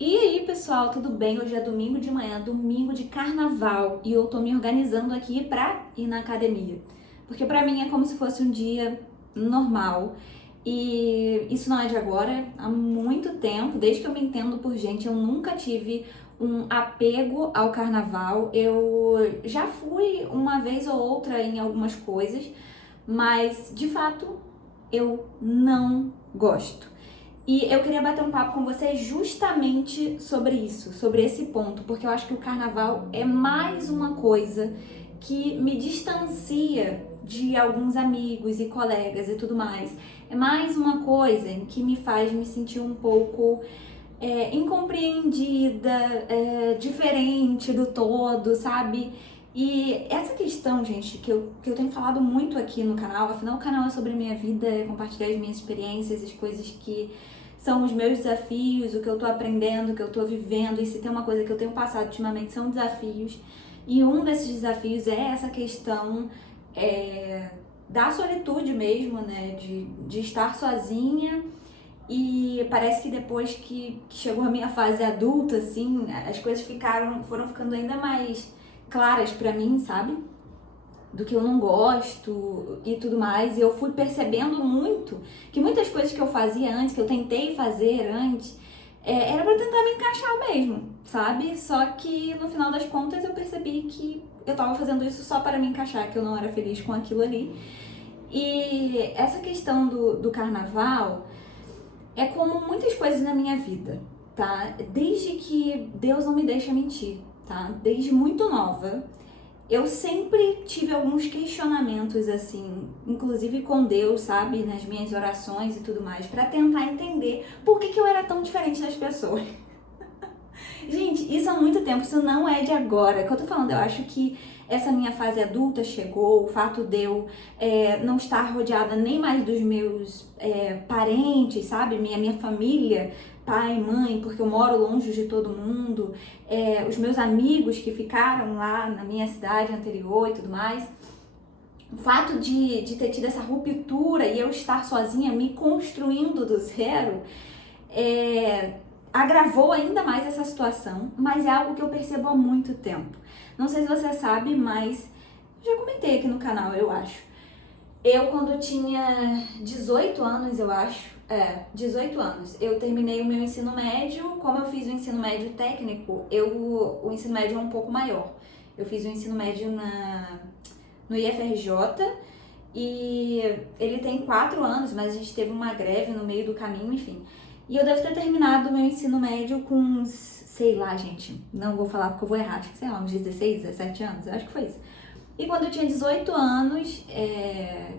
E aí, pessoal, tudo bem? Hoje é domingo de manhã, domingo de carnaval, e eu tô me organizando aqui pra ir na academia. Porque pra mim é como se fosse um dia normal. E isso não é de agora, há muito tempo, desde que eu me entendo por gente, eu nunca tive um apego ao carnaval. Eu já fui uma vez ou outra em algumas coisas, mas de fato eu não gosto. E eu queria bater um papo com você justamente sobre isso, sobre esse ponto, porque eu acho que o carnaval é mais uma coisa que me distancia de alguns amigos e colegas e tudo mais. É mais uma coisa que me faz me sentir um pouco incompreendida, diferente do todo, sabe? E essa questão, gente, que eu tenho falado muito aqui no canal, afinal o canal é sobre a minha vida, é compartilhar as minhas experiências, as coisas que são os meus desafios, o que eu tô aprendendo, o que eu tô vivendo, e se tem uma coisa que eu tenho passado ultimamente são desafios. E um desses desafios é essa questão da solitude mesmo, né? De estar sozinha. E parece que depois que chegou a minha fase adulta, assim, as coisas foram ficando ainda mais claras pra mim, sabe? Do que eu não gosto e tudo mais. E eu fui percebendo muito que muitas coisas que eu fazia antes, que eu tentei fazer antes, era pra tentar me encaixar mesmo, sabe? Só que no final das contas eu percebi que eu tava fazendo isso só para me encaixar, que eu não era feliz com aquilo ali. E essa questão do carnaval é como muitas coisas na minha vida, tá? Desde que Deus não me deixa mentir, tá? Desde muito nova, eu sempre tive alguns questionamentos, assim, inclusive com Deus, sabe? Nas minhas orações e tudo mais, pra tentar entender por que eu era tão diferente das pessoas. Gente, isso há muito tempo, isso não é de agora. O que eu tô falando, eu acho que essa minha fase adulta chegou, o fato de eu não estar rodeada nem mais dos meus parentes, sabe? Minha família, pai, mãe, porque eu moro longe de todo mundo, os meus amigos que ficaram lá na minha cidade anterior e tudo mais. O fato de ter tido essa ruptura e eu estar sozinha, me construindo do zero, agravou ainda mais essa situação, mas é algo que eu percebo há muito tempo. Não sei se você sabe, mas já comentei aqui no canal, eu acho. Eu, quando tinha 18 anos, eu acho, 18 anos, eu terminei o meu ensino médio. Como eu fiz o ensino médio técnico, o ensino médio é um pouco maior. Eu fiz o ensino médio no IFRJ e ele tem 4 anos, mas a gente teve uma greve no meio do caminho, enfim. E eu devo ter terminado o meu ensino médio com uns, sei lá, gente, não vou falar porque eu vou errar, acho que sei lá, uns 16, 17 anos, eu acho que foi isso. E quando eu tinha 18 anos,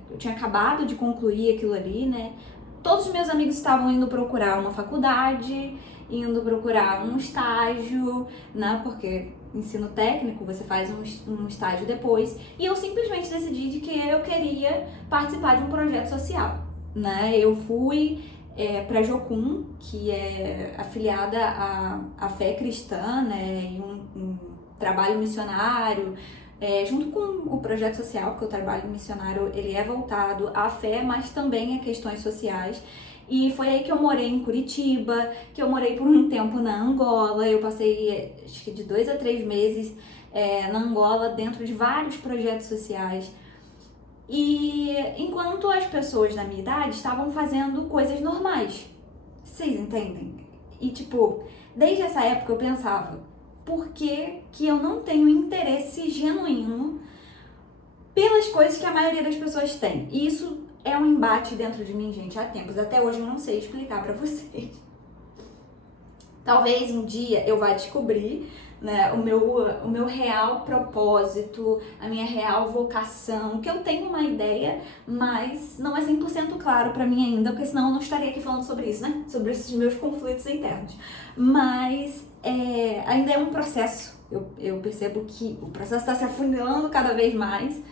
eu tinha acabado de concluir aquilo ali, né? Todos os meus amigos estavam indo procurar uma faculdade, indo procurar um estágio, né? Porque ensino técnico, você faz um estágio depois. E eu simplesmente decidi de que eu queria participar de um projeto social, né? Eu fui para Jocum, que é afiliada à fé cristã, né? E um trabalho missionário, junto com o projeto social, porque o trabalho missionário ele é voltado à fé, mas também a questões sociais. E foi aí que eu morei em Curitiba, que eu morei por um tempo na Angola. Eu passei acho que de 2 a 3 meses na Angola, dentro de vários projetos sociais. E enquanto as pessoas da minha idade estavam fazendo coisas normais. Vocês entendem? E tipo, desde essa época eu pensava, por que eu não tenho interesse genuíno pelas coisas que a maioria das pessoas tem? E isso é um embate dentro de mim, gente, há tempos. Até hoje eu não sei explicar pra vocês. Talvez um dia eu vá descobrir, né, o meu real propósito, a minha real vocação, que eu tenho uma ideia, mas não é 100% claro pra mim ainda, porque senão eu não estaria aqui falando sobre isso, né? Sobre esses meus conflitos internos. Mas ainda é um processo. Eu percebo que o processo está se afunilando cada vez mais,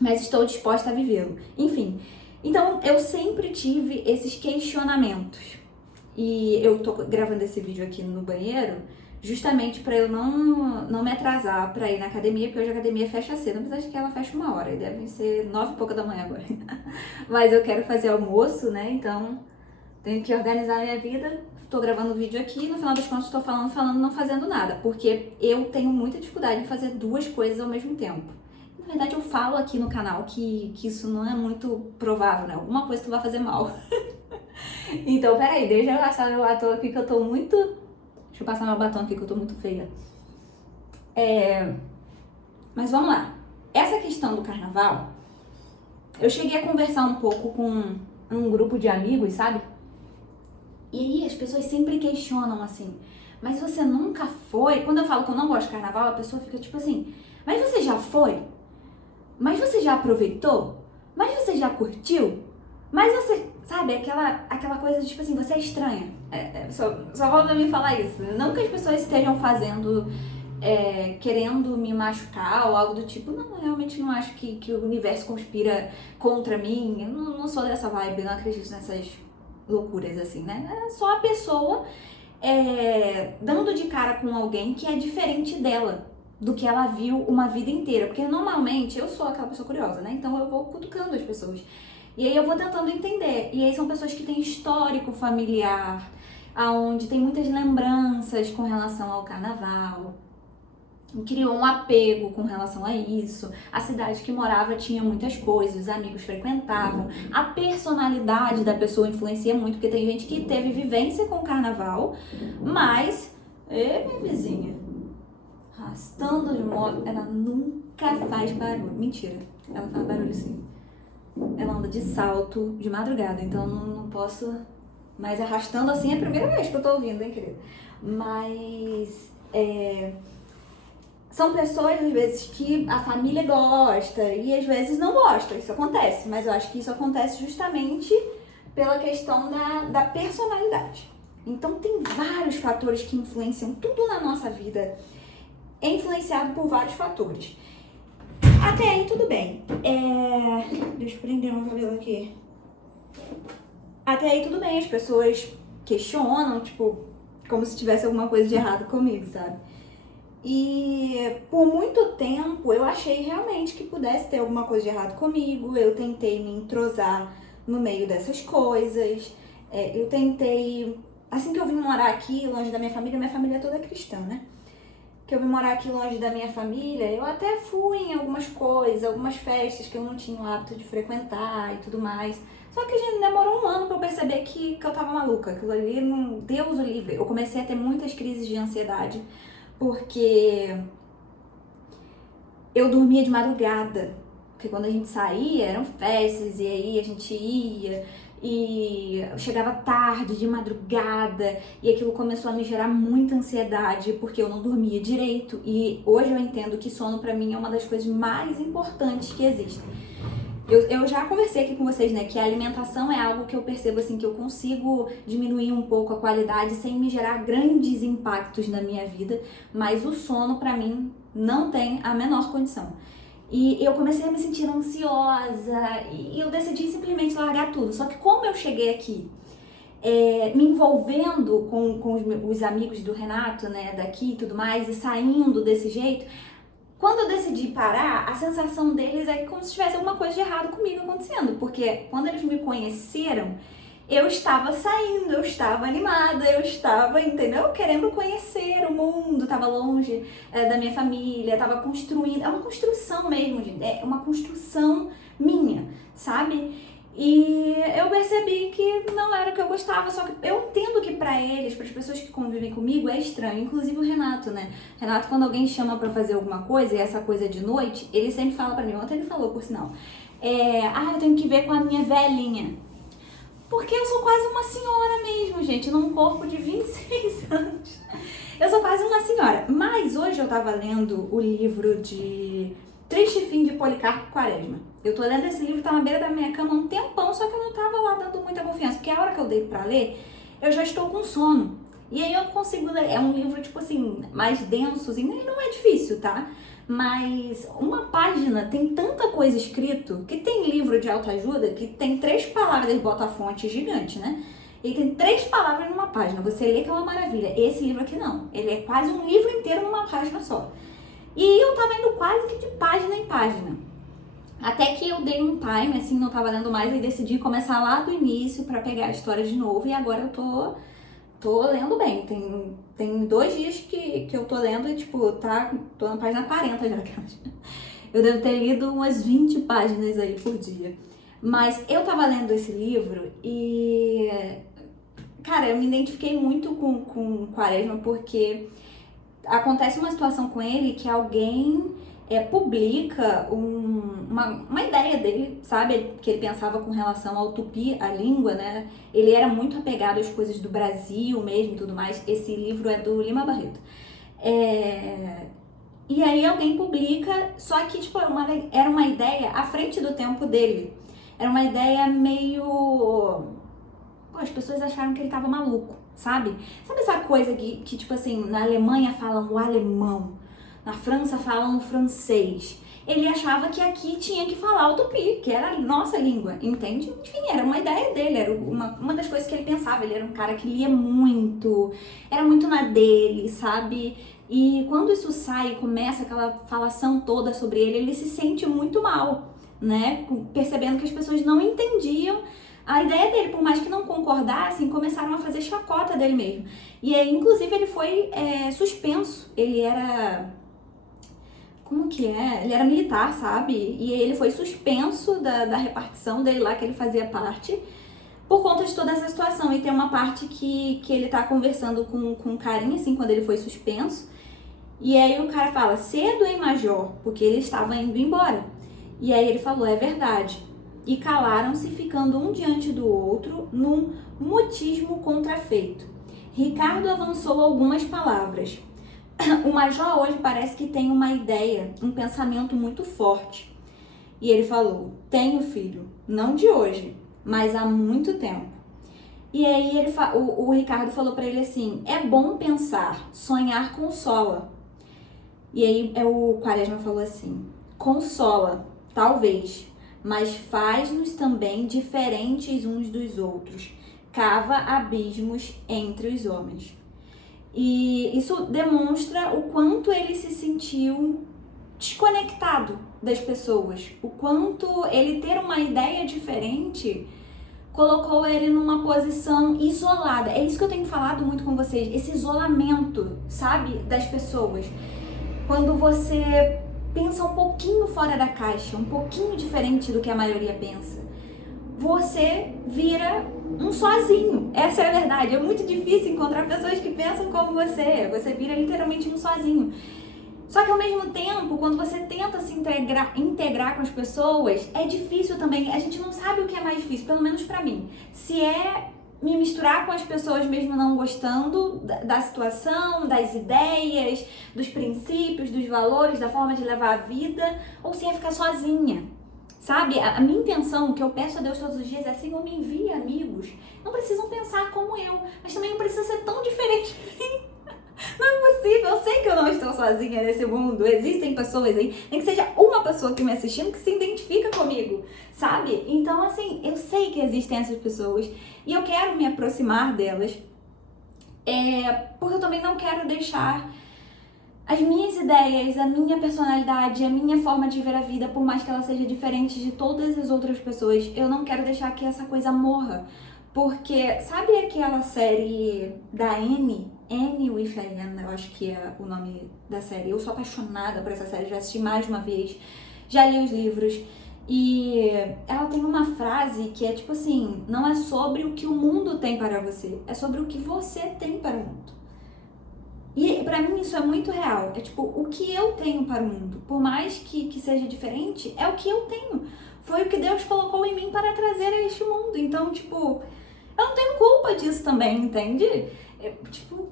mas estou disposta a vivê-lo. Enfim, então eu sempre tive esses questionamentos. E eu tô gravando esse vídeo aqui no banheiro justamente pra eu não me atrasar pra ir na academia, porque hoje a academia fecha cedo, mas acho que ela fecha 1 hora, e deve ser 9 e pouca da manhã agora. Mas eu quero fazer almoço, né? Então tenho que organizar minha vida, tô gravando o vídeo aqui e no final das contas tô falando, não fazendo nada. Porque eu tenho muita dificuldade em fazer duas coisas ao mesmo tempo. Na verdade, eu falo aqui no canal que isso não é muito provável, né? Alguma coisa tu vai fazer mal. Então, peraí, deixa eu passar meu batom aqui que eu tô muito... Deixa eu passar meu batom aqui que eu tô muito feia. Mas vamos lá. Essa questão do carnaval, eu cheguei a conversar um pouco com um grupo de amigos, sabe? E aí as pessoas sempre questionam assim, mas você nunca foi? Quando eu falo que eu não gosto de carnaval, a pessoa fica tipo assim, mas você já foi? Mas você já aproveitou? Mas você já curtiu? Mas você, sabe, aquela coisa de tipo assim, você é estranha. Só volta a me falar isso. Não que as pessoas estejam fazendo, querendo me machucar ou algo do tipo. Não, eu realmente não acho que o universo conspira contra mim. Eu não sou dessa vibe, eu não acredito nessas loucuras assim, né? É só a pessoa dando de cara com alguém que é diferente dela, do que ela viu uma vida inteira. Porque normalmente eu sou aquela pessoa curiosa, né? Então eu vou cutucando as pessoas. E aí eu vou tentando entender. E aí são pessoas que têm histórico familiar, aonde tem muitas lembranças com relação ao carnaval. Criou um apego com relação a isso. A cidade que morava tinha muitas coisas, os amigos frequentavam. A personalidade da pessoa influencia muito, porque tem gente que teve vivência com o carnaval, mas... minha vizinha, arrastando de moto, ela nunca faz barulho. Mentira, ela faz barulho sim. Ela anda de salto de madrugada, então não posso... Mas arrastando assim é a primeira vez que eu tô ouvindo, hein, querida? Mas... São pessoas, às vezes, que a família gosta e às vezes não gosta. Isso acontece, mas eu acho que isso acontece justamente pela questão da personalidade. Então tem vários fatores que influenciam tudo na nossa vida. É influenciado por vários fatores. Até aí tudo bem. Deixa eu prender meu cabelo aqui. Até aí tudo bem, as pessoas questionam, tipo, como se tivesse alguma coisa de errado comigo, sabe? E por muito tempo eu achei realmente que pudesse ter alguma coisa de errado comigo. Eu tentei me entrosar no meio dessas coisas. Eu tentei, assim que eu vim morar aqui, longe da minha família é toda cristã, né? Que eu vim morar aqui longe da minha família, eu até fui em algumas coisas, algumas festas que eu não tinha o hábito de frequentar e tudo mais. Só que a gente demorou um ano pra eu perceber que eu tava maluca. Aquilo ali, Deus o livre. Eu comecei a ter muitas crises de ansiedade, porque eu dormia de madrugada. Porque quando a gente saía, eram festas, e aí a gente ia, e eu chegava tarde, de madrugada, e aquilo começou a me gerar muita ansiedade, porque eu não dormia direito. E hoje eu entendo que sono pra mim é uma das coisas mais importantes que existem. Eu já conversei aqui com vocês, né, que a alimentação é algo que eu percebo, assim, que eu consigo diminuir um pouco a qualidade sem me gerar grandes impactos na minha vida, mas o sono, pra mim, não tem a menor condição. E eu comecei a me sentir ansiosa e eu decidi simplesmente largar tudo. Só que como eu cheguei aqui, me envolvendo com os amigos do Renato, né, daqui e tudo mais, e saindo desse jeito... Quando eu decidi parar, a sensação deles é como se tivesse alguma coisa de errado comigo acontecendo. Porque quando eles me conheceram, eu estava saindo, eu estava animada, eu estava, entendeu? Querendo conhecer o mundo, estava longe da minha família, estava construindo. É uma construção mesmo, gente. É uma construção minha, sabe? E eu percebi que não era o que eu gostava, só que eu entendo que pra eles, para as pessoas que convivem comigo, é estranho, inclusive o Renato, né? Renato, quando alguém chama pra fazer alguma coisa, e essa coisa é de noite, ele sempre fala pra mim, ontem ele falou, por sinal, eu tenho que ver com a minha velhinha. Porque eu sou quase uma senhora mesmo, gente, num corpo de 26 anos. Eu sou quase uma senhora. Mas hoje eu tava lendo o livro de Triste Fim de Policarpo Quaresma. Eu tô lendo esse livro, tá na beira da minha cama há um tempão, só que eu não tava lá dando muita confiança, porque a hora que eu dei pra ler, eu já estou com sono. E aí eu consigo ler, é um livro, tipo assim, mais densozinho, ele não é difícil, tá? Mas uma página tem tanta coisa escrito, que tem livro de autoajuda que tem 3 palavras, bota a fonte gigante, né? E tem 3 palavras numa página, você lê que é uma maravilha. Esse livro aqui não, ele é quase um livro inteiro numa página só. E eu tava indo quase que de página em página. Até que eu dei um time, assim, não tava lendo mais, e decidi começar lá do início pra pegar a história de novo. E agora eu tô Tô lendo bem, tem 2 dias que eu tô lendo e, tipo, tô na página 40 já. Eu devo ter lido umas 20 páginas aí por dia. Mas eu tava lendo esse livro e, cara, eu me identifiquei muito com Quaresma porque acontece uma situação com ele que alguém publica uma ideia dele, sabe? Que ele pensava com relação ao tupi, a língua, né? Ele era muito apegado às coisas do Brasil mesmo e tudo mais. Esse livro é do Lima Barreto. E aí alguém publica, só que tipo, era uma ideia à frente do tempo dele. Era uma ideia meio... Pô, as pessoas acharam que ele tava maluco, sabe? Sabe essa coisa que tipo assim, na Alemanha falam o alemão, na França falam o francês. Ele achava que aqui tinha que falar o tupi, que era a nossa língua, entende? Enfim, era uma ideia dele, era uma das coisas que ele pensava. Ele era um cara que lia muito, era muito na dele, sabe? E quando isso sai, começa aquela falação toda sobre ele se sente muito mal, né? Percebendo que as pessoas não entendiam a ideia dele, por mais que não concordassem, começaram a fazer chacota dele mesmo. E aí, inclusive, ele foi suspenso. Ele era... Como que é? Ele era militar, sabe? E ele foi suspenso da repartição dele lá, que ele fazia parte, por conta de toda essa situação. E tem uma parte que ele tá conversando com um carinha, assim, quando ele foi suspenso. E aí o cara fala, cedo, hein, major? Porque ele estava indo embora. E aí ele falou, é verdade. E calaram-se, ficando um diante do outro, num mutismo contrafeito. Ricardo avançou algumas palavras. O major hoje parece que tem uma ideia, um pensamento muito forte. E ele falou, tenho filho, não de hoje, mas há muito tempo. E aí o Ricardo falou para ele assim, é bom pensar, sonhar consola. E aí o Quaresma falou assim, consola, talvez, mas faz-nos também diferentes uns dos outros, cava abismos entre os homens. E isso demonstra o quanto ele se sentiu desconectado das pessoas, o quanto ele ter uma ideia diferente colocou ele numa posição isolada. É isso que eu tenho falado muito com vocês, esse isolamento, sabe, das pessoas. Quando você pensa um pouquinho fora da caixa, um pouquinho diferente do que a maioria pensa, você vira um sozinho. Essa é a verdade. É muito difícil encontrar pessoas que pensam como você. Você vira literalmente um sozinho. Só que ao mesmo tempo, quando você tenta se integrar com as pessoas, é difícil também. A gente não sabe o que é mais difícil, pelo menos pra mim. Se é me misturar com as pessoas mesmo não gostando da situação, das ideias, dos princípios, dos valores, da forma de levar a vida, ou se é ficar sozinha. Sabe, a minha intenção, o que eu peço a Deus todos os dias é, Senhor, me envie amigos. Não precisam pensar como eu, mas também não precisa ser tão diferente de mim. Não é possível, eu sei que eu não estou sozinha nesse mundo. Existem pessoas aí, nem que seja uma pessoa que me assistindo que se identifica comigo, sabe? Então, assim, eu sei que existem essas pessoas e eu quero me aproximar delas, porque eu também não quero deixar as minhas ideias, a minha personalidade, a minha forma de ver a vida, por mais que ela seja diferente de todas as outras pessoas, eu não quero deixar que essa coisa morra. Porque, sabe aquela série da Anne with Anne, eu acho que é o nome da série. Eu sou apaixonada por essa série, já assisti mais de uma vez, já li os livros. E ela tem uma frase que é tipo assim, não é sobre o que o mundo tem para você, é sobre o que você tem para o mundo. E pra mim isso é muito real, é tipo, o que eu tenho para o mundo, por mais que seja diferente, é o que eu tenho. Foi o que Deus colocou em mim para trazer a este mundo, então, tipo, eu não tenho culpa disso também, entende? Tipo,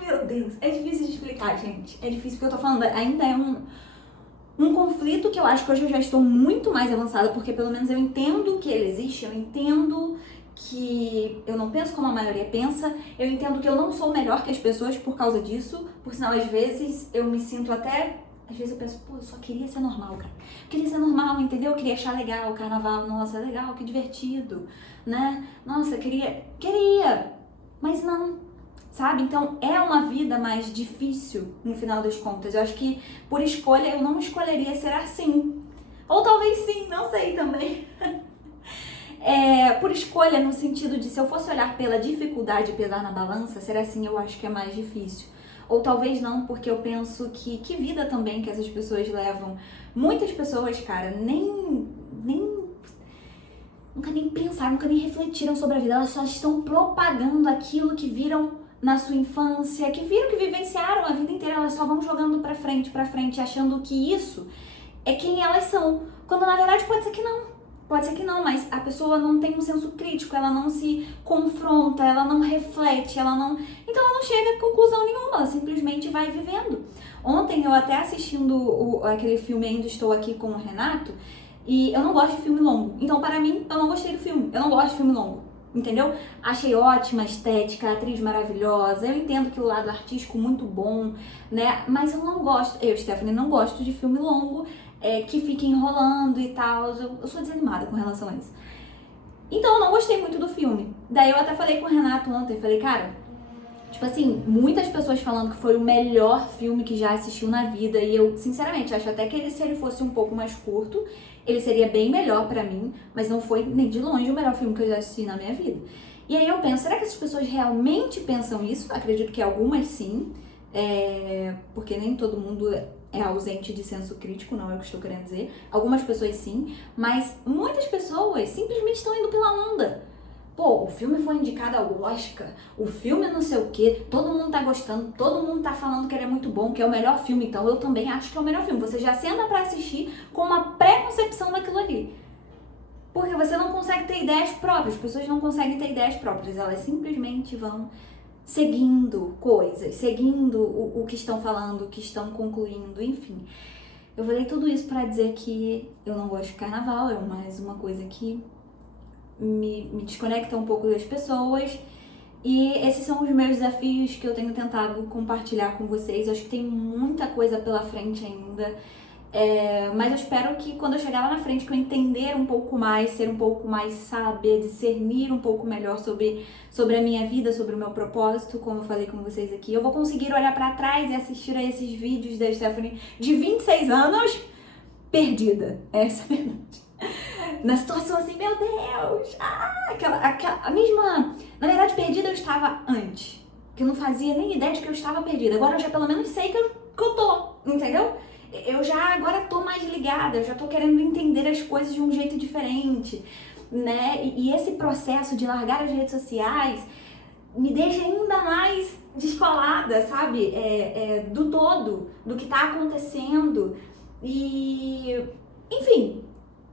meu Deus, é difícil de explicar, gente, é difícil porque eu tô falando, ainda é um conflito que eu acho que hoje eu já estou muito mais avançada, porque pelo menos eu entendo que ele existe, eu entendo que eu não penso como a maioria pensa, eu entendo que eu não sou melhor que as pessoas por causa disso, por sinal, às vezes eu me sinto até, às vezes eu penso, pô, eu só queria ser normal, cara. Eu queria ser normal, entendeu? Eu queria achar legal o carnaval, nossa, legal, que divertido, né? Nossa, queria, mas não, sabe? Então é uma vida mais difícil no final das contas. Eu acho que por escolha eu não escolheria ser assim. Ou talvez sim, não sei também. por escolha, no sentido de se eu fosse olhar pela dificuldade e pesar na balança, será assim, eu acho que é mais difícil. Ou talvez não, porque eu penso que vida também que essas pessoas levam. Muitas pessoas, cara, nunca nem pensaram, nunca nem refletiram sobre a vida. Elas só estão propagando aquilo que viram na sua infância, que viram, que vivenciaram a vida inteira. Elas só vão jogando pra frente, achando que isso é quem elas são. Quando na verdade pode ser que não. Pode ser que não, mas a pessoa não tem um senso crítico, ela não se confronta, ela não reflete, então ela não chega a conclusão nenhuma, ela simplesmente vai vivendo. Ontem eu até assistindo aquele filme Ainda Estou Aqui com o Renato, e eu não gosto de filme longo. Então, para mim, eu não gostei do filme. Eu não gosto de filme longo, entendeu? Achei ótima a estética, a atriz maravilhosa. Eu entendo que o lado artístico muito bom, né? Mas eu não gosto, Stephanie, não gosto de filme longo, que fica enrolando e tal. Eu sou desanimada com relação a isso. Então, eu não gostei muito do filme. Daí eu até falei com o Renato ontem, falei, cara, tipo assim, muitas pessoas falando que foi o melhor filme que já assistiu na vida. E eu, sinceramente, acho até que se ele fosse um pouco mais curto, ele seria bem melhor pra mim, mas não foi nem de longe o melhor filme que eu já assisti na minha vida. E aí eu penso, será que essas pessoas realmente pensam isso? Acredito que algumas sim, porque nem todo mundo é ausente de senso crítico, não é o que estou querendo dizer. Algumas pessoas sim, mas muitas pessoas simplesmente estão indo pela onda. Pô, o filme foi indicado ao Oscar, o filme não sei o que, todo mundo tá gostando, todo mundo tá falando que ele é muito bom, que é o melhor filme, então eu também acho que é o melhor filme. Você já senta pra assistir com uma preconcepção daquilo ali. Porque você não consegue ter ideias próprias, as pessoas não conseguem ter ideias próprias, elas simplesmente vão seguindo coisas, seguindo o que estão falando, o que estão concluindo, enfim. Eu falei tudo isso pra dizer que eu não gosto de carnaval, é mais uma coisa que me desconecta um pouco das pessoas, e esses são os meus desafios que eu tenho tentado compartilhar com vocês. Eu acho que tem muita coisa pela frente ainda, mas eu espero que quando eu chegar lá na frente, que eu entender um pouco mais, ser um pouco mais sábia, discernir um pouco melhor sobre a minha vida, sobre o meu propósito, como eu falei com vocês aqui, eu vou conseguir olhar pra trás e assistir a esses vídeos da Stephanie de 26 anos perdida, essa é a verdade. Na situação assim, meu Deus, a mesma, na verdade perdida eu estava antes, que eu não fazia nem ideia de que eu estava perdida, agora eu já pelo menos sei que eu tô, entendeu? Eu já agora tô mais ligada, eu já tô querendo entender as coisas de um jeito diferente, né? E esse processo de largar as redes sociais me deixa ainda mais descolada, sabe? Do todo, do que tá acontecendo. E, enfim,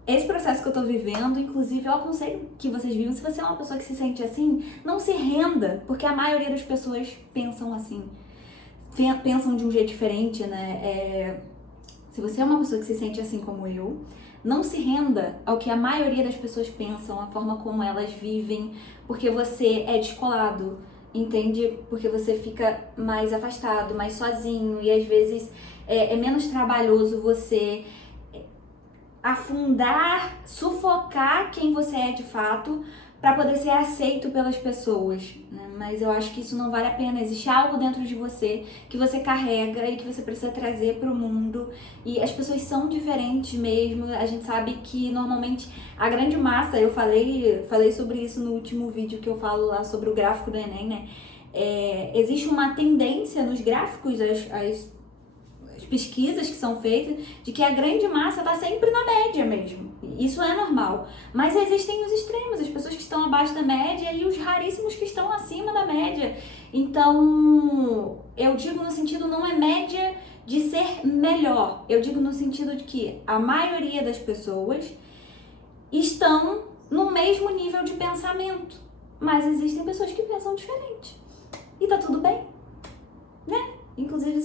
esse processo que eu tô vivendo, inclusive eu aconselho que vocês vivam. Se você é uma pessoa que se sente assim, não se renda, porque a maioria das pessoas pensam assim, pensam de um jeito diferente, né? Se você é uma pessoa que se sente assim como eu, não se renda ao que a maioria das pessoas pensam, a forma como elas vivem, porque você é descolado, entende? Porque você fica mais afastado, mais sozinho, e às vezes é menos trabalhoso você afundar, sufocar quem você é de fato para poder ser aceito pelas pessoas, né? Mas eu acho que isso não vale a pena. Existe algo dentro de você que você carrega e que você precisa trazer para o mundo, e as pessoas são diferentes mesmo. A gente sabe que normalmente a grande massa, eu falei sobre isso no último vídeo que eu falo lá sobre o gráfico do Enem, né? Existe uma tendência nos gráficos, as pesquisas que são feitas, de que a grande massa está sempre na média mesmo. Isso é normal. Mas existem os extremos, as pessoas que estão abaixo da média e os raríssimos que estão acima da média. Então, eu digo no sentido, não é média de ser melhor. Eu digo no sentido de que a maioria das pessoas estão no mesmo nível de pensamento. Mas existem pessoas que pensam diferente. E tá tudo bem, né? Inclusive,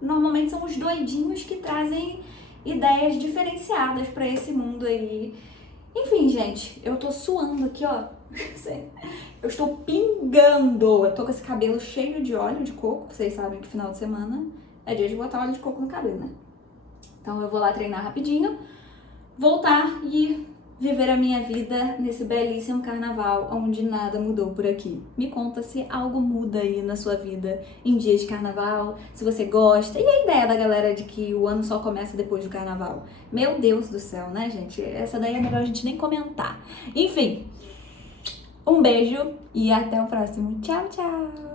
normalmente são os doidinhos que trazem ideias diferenciadas pra esse mundo aí. Enfim, gente, eu tô suando aqui, ó. Eu estou pingando. Eu tô com esse cabelo cheio de óleo de coco. Vocês sabem que final de semana é dia de botar óleo de coco no cabelo, né? Então eu vou lá treinar rapidinho, voltar e viver a minha vida nesse belíssimo carnaval onde nada mudou por aqui. Me conta se algo muda aí na sua vida em dias de carnaval, se você gosta. E a ideia da galera de que o ano só começa depois do carnaval? Meu Deus do céu, né, gente? Essa daí é melhor a gente nem comentar. Enfim, um beijo e até o próximo. Tchau, tchau!